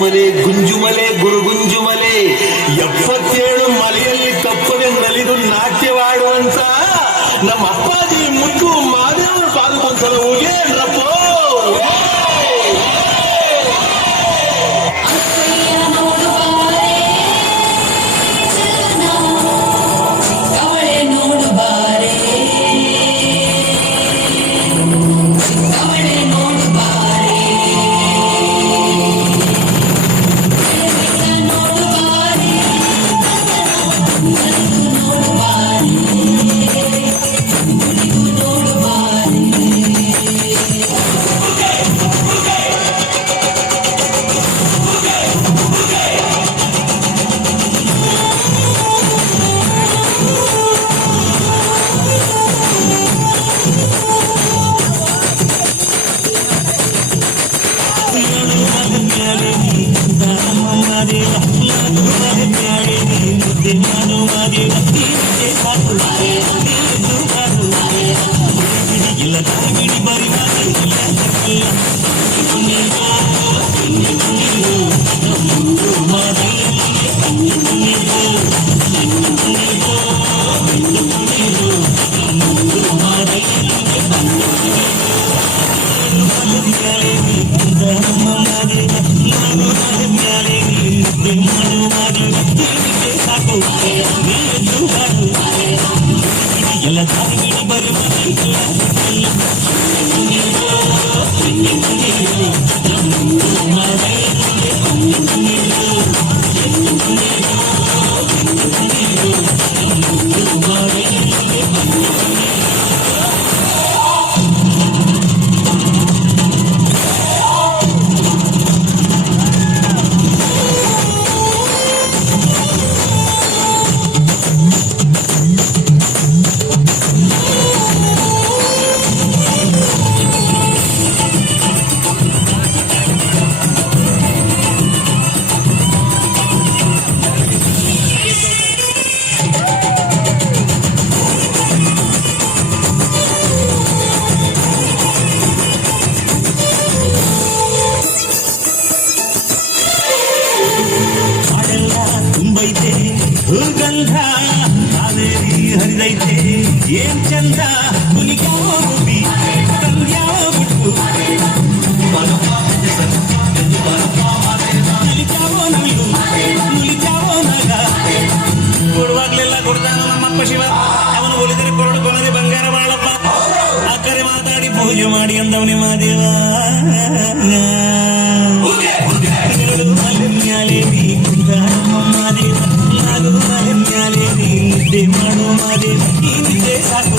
ಮಲೆ ಗುಂಜುಮಲೆ ಗುರುಗುಂಜುಮಲೆ 77 ಮಲೆಯಲ್ಲಿ ಕಪ್ಪದೆ ನಲಿದು ನಾಟ್ಯವಾಡುವಂತ ನಮ್ಮ ಅಪ್ಪಾಜಿ ಮುದ್ದು ಮಾದೇವರ ಪಾದಕೊಂಸಲ ಹೋಗೇನ್ರಪ್ಪ. ಗಂಧ ಕಾವೇರಿ ಹರಿದೈತೆ ಏನ್ ಚಂದ ಮುನಿಗೋಬಿ ಕಲ್ಯಾಣ ಬಿಟ್ಟು ನುಲಿಚಾವೋ ನಮಿಗೂ ನುಲಿಚಾವೋ ನಗ ಕೊಡುವಾಗ್ಲೆಲ್ಲ ಕೊಡ್ತಾನ ನಮ್ಮಪ್ಪ ಶಿವ. ಅವನು ಒಲಿದರೆ ಕೊರಡು ಕೊನರೆ ಬಂಗಾರ ಬಾಳಪ್ಪ. ಅಕ್ಕರೆ ಮಾತಾಡಿ ಪೂಜೆ ಮಾಡಿ ಅಂದವನೇ ಮಾದೇವ. ನಿದ್ದೆ ಮಾಡು ಮಾದೆ ಈ ನಿದ್ದೆ ಸಾಕು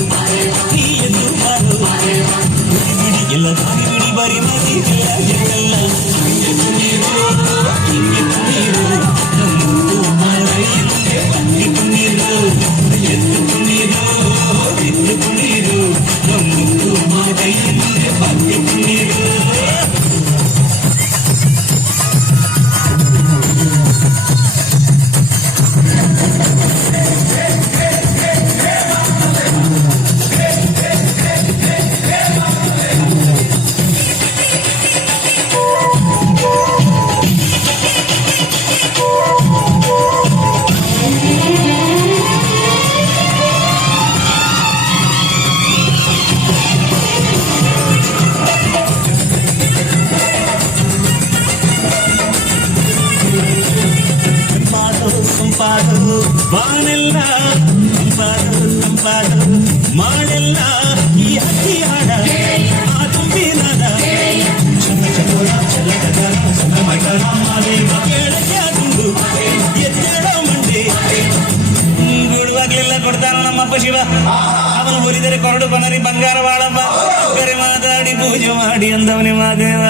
ನೀ ಎಂದು ಮಾಡು ಬಿಡಿ ಎಲ್ಲ ದಾರಿ ಬಿಡಿ ಬರಿ ಮದಿ ಜಗಲ್ಲ ಹಿಂಗೆ ನೀರು ಬಾನೆಲ್ಲ ತಂಪಾದ ಮಾಡೆಲ್ಲ ಈ ಹಕ್ಕಿ ಹಾಡ ಆ ತುಂಬಿನಾದ ಕೆಳಗೆ ಎದ್ದೇಳೋ ಮಂಡೆ ಗುಡುವಾಗ್ಲೆಲ್ಲ ಕೊಡ್ತಾನ ನಮ್ಮಪ್ಪ ಶಿವ. ಅವನು ಒಲಿದರೆ ಕೊರಡು ಬನರಿ ಬಂಗಾರ ಬಾಳಪ್ಪ. ಕರೆ ಮಾತಾಡಿ ಪೂಜೆ ಮಾಡಿ ಅಂದವನೇ ಮಾದೇವ.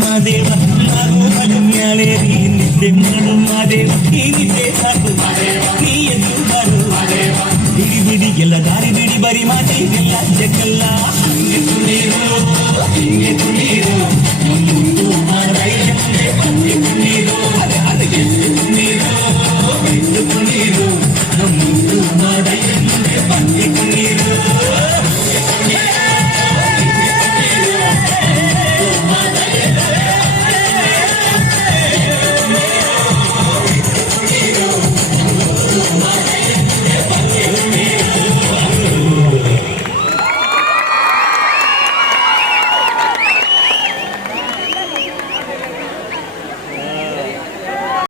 ಮಾದೇವ ನಿದ್ದೆ ಮಾಡು ಮಾದೇವ ಈ ನಿದ್ದೆ ಸಾಕು ನೀ ಎಂದು ಮಾಡು ಬಿಡಿ ಬಿಡಿ ಎಲ್ಲ ದಾರಿ ಬಿಡಿ ಬರಿ ಮಾತೆ ಇಲ್ಲ ಜಗಲ್ಲ ಹಿಂಗೆ ತುಳಿರು ಹಿಂಗೆ ತುಳಿ